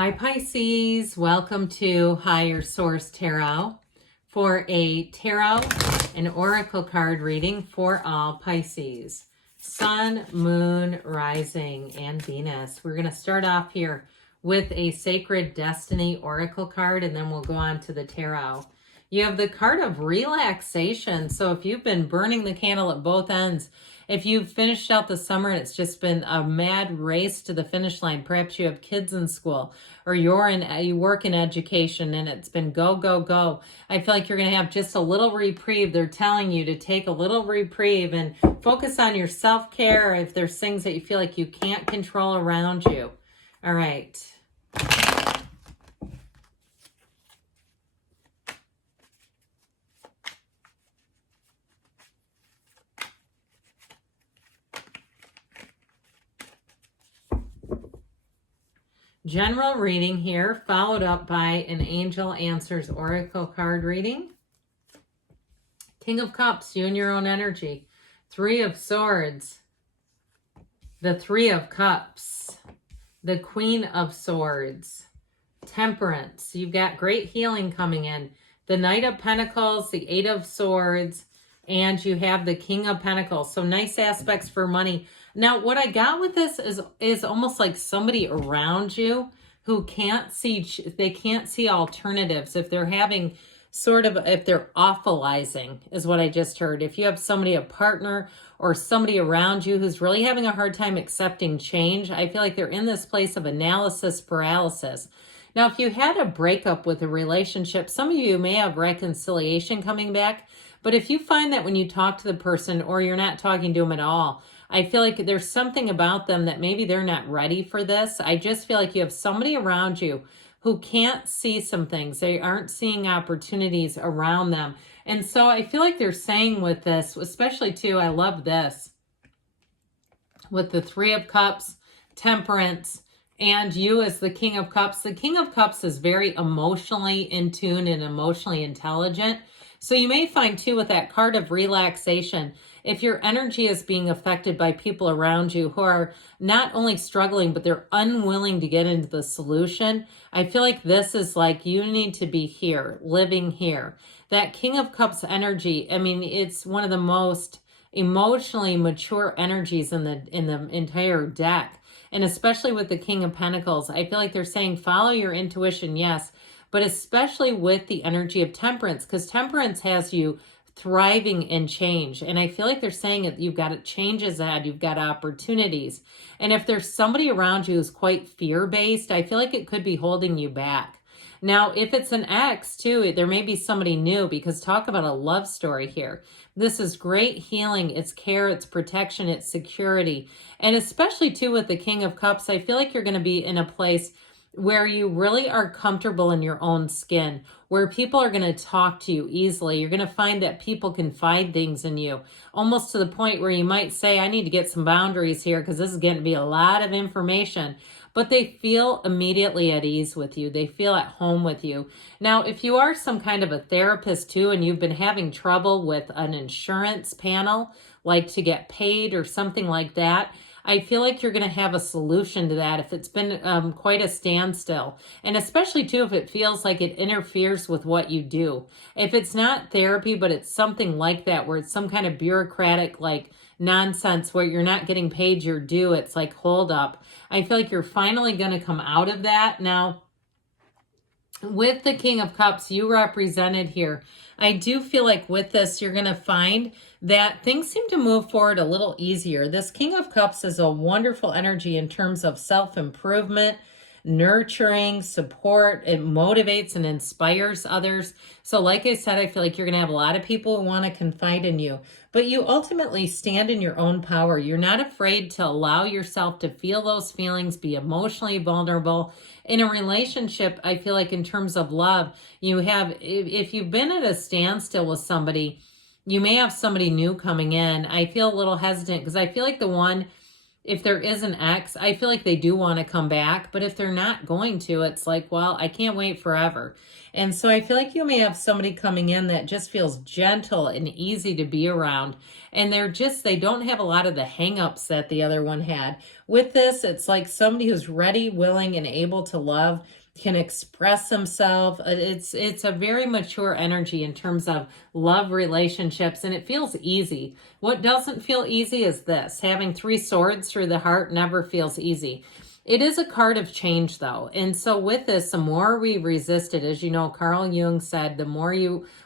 Hi Pisces, welcome to Higher Source Tarot for a tarot and oracle card reading for all Pisces. Sun, Moon, Rising, and Venus. We're going to start off here with a Sacred Destiny oracle card, and then we'll go on to the tarot. You have the card of relaxation. So if you've been burning the candle at both ends, if you've finished out the summer and it's just been a mad race to the finish line, perhaps you have kids in school or you work in education and it's been go, go, go. I feel like you're going to have just a little reprieve. They're telling you to take a little reprieve and focus on your self-care if there's things that you feel like you can't control around you. All right. General reading here, followed up by an Angel Answers Oracle card reading. King of Cups, you and your own energy. Three of Swords. The Three of Cups. The Queen of Swords. Temperance. You've got great healing coming in. The Knight of Pentacles, the Eight of Swords, and you have the King of Pentacles. So nice aspects for money. Now, what I got with this is almost like somebody around you who can't see, they can't see alternatives. If they're having if they're awfulizing is what I just heard. If you have somebody, a partner or somebody around you who's really having a hard time accepting change, I feel like they're in this place of analysis paralysis. Now, if you had a breakup with a relationship, some of you may have reconciliation coming back. But if you find that when you talk to the person or you're not talking to them at all, I feel like there's something about them that maybe they're not ready for this. I just feel like you have somebody around you who can't see some things. They aren't seeing opportunities around them. And so I feel like they're saying with this, especially too, I love this, with the Three of Cups, Temperance, and you as the King of Cups. The King of Cups is very emotionally in tune and emotionally intelligent. So you may find too with that card of relaxation, if your energy is being affected by people around you who are not only struggling, but they're unwilling to get into the solution, I feel like this is like you need to be here, living here. That King of Cups energy, I mean, it's one of the most emotionally mature energies in the entire deck. And especially with the King of Pentacles, I feel like they're saying follow your intuition, yes, but especially with the energy of Temperance, because Temperance has you thriving in change. And I feel like they're saying that you've got changes ahead, you've got opportunities. And if there's somebody around you who's quite fear-based, I feel like it could be holding you back. Now, if it's an ex too, there may be somebody new, because talk about a love story here. This is great healing. It's care, it's protection, it's security. And especially too with the King of Cups, I feel like you're going to be in a place where you really are comfortable in your own skin, where people are going to talk to you easily. You're going to find that people confide things in you, almost to the point where you might say, I need to get some boundaries here because this is going to be a lot of information. But they feel immediately at ease with you. They feel at home with you. Now, if you are some kind of a therapist too, and you've been having trouble with an insurance panel, like to get paid or something like that, I feel like you're going to have a solution to that if it's been quite a standstill. And especially too, if it feels like it interferes with what you do. If it's not therapy, but it's something like that, where it's some kind of bureaucratic like nonsense where you're not getting paid your due, it's like hold up. I feel like you're finally going to come out of that. Now, with the King of Cups, you represented here, I do feel like with this, you're going to find that things seem to move forward a little easier. This King of Cups is a wonderful energy in terms of self-improvement, nurturing, support. It motivates and inspires others. So like I said, I feel like you're going to have a lot of people who want to confide in you, but you ultimately stand in your own power. You're not afraid to allow yourself to feel those feelings, be emotionally vulnerable. In a relationship, I feel like in terms of love, you have, if you've been at a standstill with somebody, you may have somebody new coming in. I feel a little hesitant because I feel like the one if there is an ex, I feel like they do want to come back, but if they're not going to, it's like, well, I can't wait forever. And so I feel like you may have somebody coming in that just feels gentle and easy to be around. And they don't have a lot of the hangups that the other one had. With this, it's like somebody who's ready, willing, and able to love, can express themselves. It's a very mature energy in terms of love relationships, and it feels easy. What doesn't feel easy is this. Having 3 swords through the heart never feels easy. It is a card of change, though. And so with this, the more we resist it, as you know, Carl Jung said,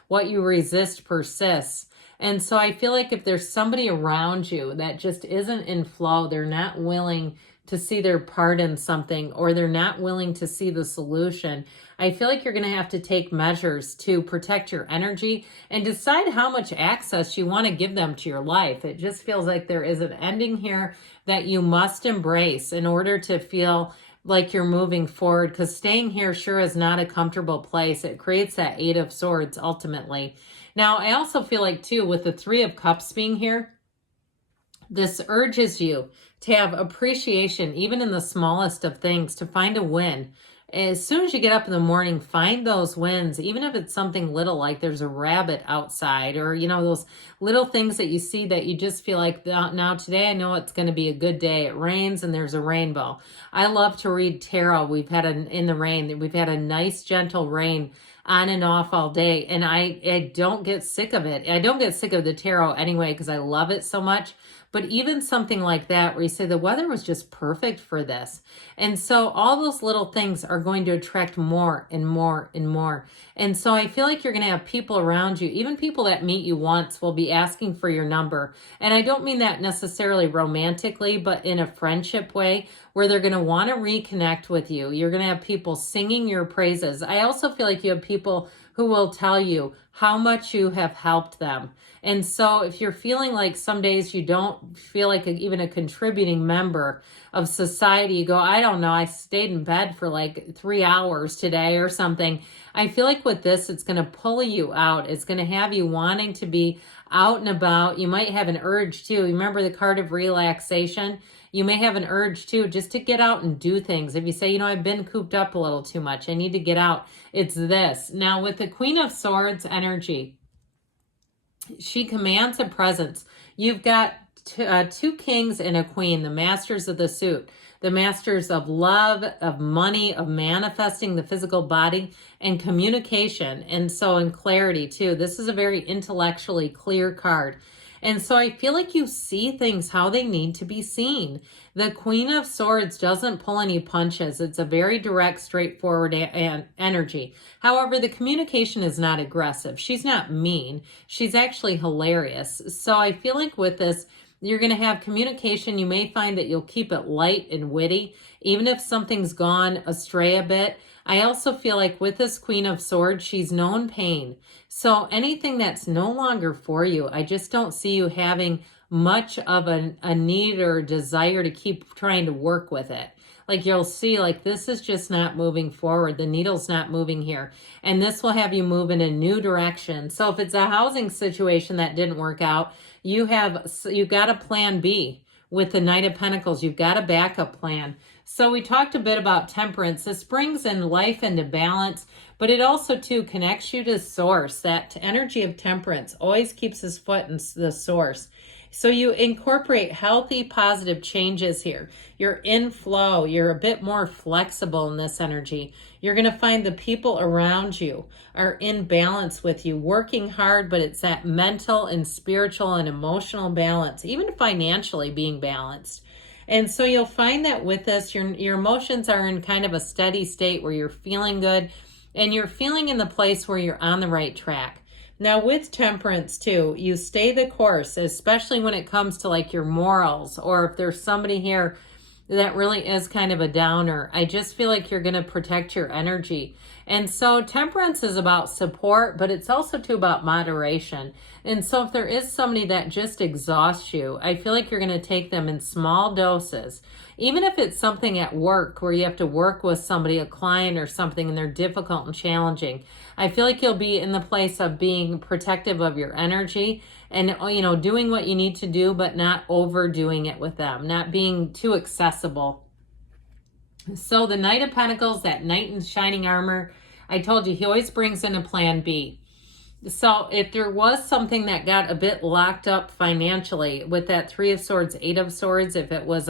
what you resist persists. And so I feel like if there's somebody around you that just isn't in flow, they're not willing to see their part in something, or they're not willing to see the solution, I feel like you're going to have to take measures to protect your energy and decide how much access you want to give them to your life. It just feels like there is an ending here that you must embrace in order to feel like you're moving forward, because staying here sure is not a comfortable place. It creates that 8 of Swords ultimately. Now, I also feel like too, with the 3 of Cups being here, this urges you to have appreciation, even in the smallest of things, to find a win. As soon as you get up in the morning, find those wins, even if it's something little like there's a rabbit outside, or, you know, those little things that you see that you just feel like, now today I know it's going to be a good day. It rains and there's a rainbow. I love to read tarot. We've had in the rain, we've had a nice gentle rain on and off all day, and I don't get sick of it. I don't get sick of the tarot anyway because I love it so much. But even something like that where you say the weather was just perfect for this. And so all those little things are going to attract more and more and more. And so I feel like you're going to have people around you, even people that meet you once will be asking for your number. And I don't mean that necessarily romantically, but in a friendship way, where they're going to want to reconnect with you. You're going to have people singing your praises. I also feel like you have people who will tell you how much you have helped them. And so if you're feeling like some days you don't feel like even a contributing member of society, you go, I don't know, I stayed in bed for like 3 hours today or something. I feel like with this, it's going to pull you out. It's going to have you wanting to be out and about. You might have an urge too. Remember the card of relaxation? You may have an urge too, just to get out and do things. If you say, you know, I've been cooped up a little too much, I need to get out. It's this. Now with the Queen of Swords energy, she commands a presence. You've got 2 kings and a queen, the masters of the suit, the masters of love, of money, of manifesting the physical body, and communication. And so in clarity too. This is a very intellectually clear card. And so I feel like you see things how they need to be seen. The Queen of Swords doesn't pull any punches. It's a very direct, straightforward energy. However, the communication is not aggressive. She's not mean. She's actually hilarious. So I feel like with this, you're going to have communication. You may find that you'll keep it light and witty, even if something's gone astray a bit. I also feel like with this Queen of Swords, she's known pain. So anything that's no longer for you, I just don't see you having much of a need or desire to keep trying to work with it. Like you'll see, like this is just not moving forward. The needle's not moving here. And this will have you move in a new direction. So if it's a housing situation that didn't work out, you've got a plan B. With the Knight of Pentacles, you've got a backup plan. So we talked a bit about temperance. This brings in life into balance, but it also too connects you to source. That energy of temperance always keeps his foot in the source. So you incorporate healthy, positive changes here. You're in flow. You're a bit more flexible in this energy. You're going to find the people around you are in balance with you, working hard, but it's that mental and spiritual and emotional balance, even financially being balanced. And so you'll find that with this, your emotions are in kind of a steady state where you're feeling good and you're feeling in the place where you're on the right track. Now with temperance too, you stay the course, especially when it comes to like your morals, or if there's somebody here that really is kind of a downer. I just feel like you're going to protect your energy. And so temperance is about support, but it's also too about moderation. And so if there is somebody that just exhausts you, I feel like you're going to take them in small doses. Even if it's something at work where you have to work with somebody, a client or something, and they're difficult and challenging, I feel like you'll be in the place of being protective of your energy and, you know, doing what you need to do, but not overdoing it with them, not being too accessible. So the Knight of Pentacles, that knight in shining armor, I told you, he always brings in a plan B. So if there was something that got a bit locked up financially with that Three of Swords, Eight of Swords, if it was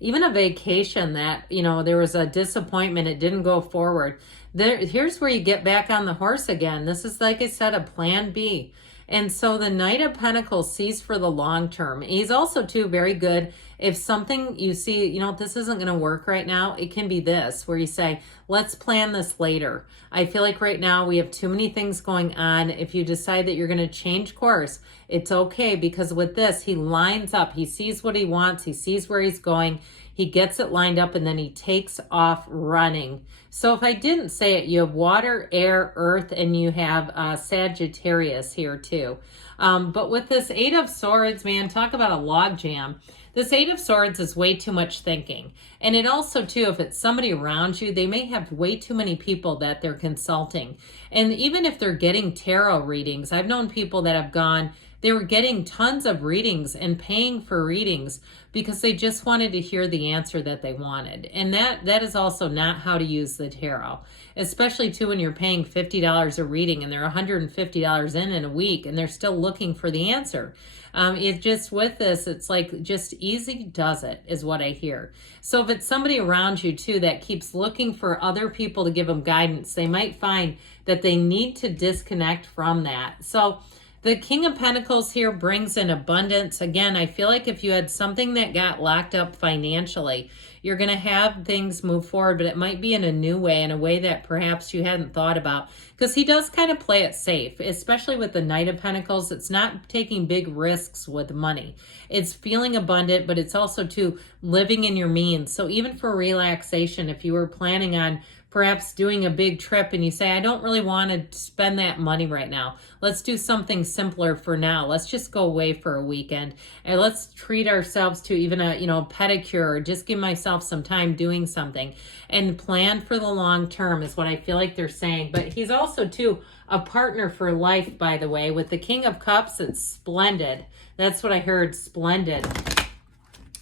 even a vacation that, you know, there was a disappointment, it didn't go forward, here's where you get back on the horse again. This is, like I said, a plan B. And so the Knight of Pentacles sees for the long term. He's also, too, very good. If something you see, you know, this isn't going to work right now, it can be this, where you say, let's plan this later. I feel like right now we have too many things going on. If you decide that you're going to change course, it's okay, because with this, he lines up. He sees what he wants. He sees where he's going. He gets it lined up, and then he takes off running. So if I didn't say it, you have water, air, earth, and you have Sagittarius here too. But with this Eight of Swords, man, talk about a log jam. This Eight of Swords is way too much thinking. And it also, too, if it's somebody around you, they may have way too many people that they're consulting. And even if they're getting tarot readings, I've known people that have gone, they were getting tons of readings and paying for readings because they just wanted to hear the answer that they wanted. And that is also not how to use the tarot, especially too when you're paying $50 a reading and they're $150 in a week and they're still looking for the answer. It just, with this, it's like just easy does it is what I hear. So if it's somebody around you too that keeps looking for other people to give them guidance, they might find that they need to disconnect from that. So the King of Pentacles here brings in abundance. Again, I feel like if you had something that got locked up financially, you're going to have things move forward, but it might be in a new way, in a way that perhaps you hadn't thought about. Because he does kind of play it safe, especially with the Knight of Pentacles. It's not taking big risks with money. It's feeling abundant, but it's also, too, living in your means. So even for relaxation, if you were planning on perhaps doing a big trip and you say, I don't really want to spend that money right now. Let's do something simpler for now. Let's just go away for a weekend and let's treat ourselves to even a, you know, pedicure, or just give myself some time doing something and plan for the long term is what I feel like they're saying. But he's also, too, a partner for life, by the way. With the King of Cups, it's splendid. That's what I heard, splendid.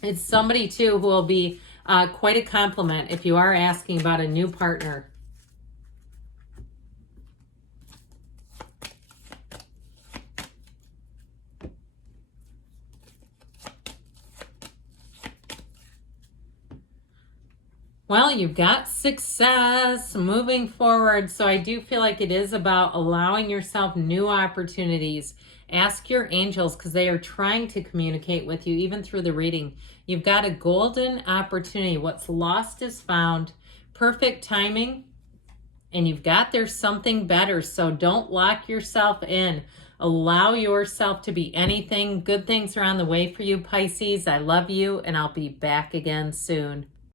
It's somebody, too, who will be quite a compliment if you are asking about a new partner. Well, you've got success moving forward. So I do feel like it is about allowing yourself new opportunities. Ask your angels, because they are trying to communicate with you even through the reading. You've got a golden opportunity. What's lost is found. Perfect timing. And you've got there's something better. So don't lock yourself in. Allow yourself to be anything. Good things are on the way for you, Pisces. I love you, and I'll be back again soon.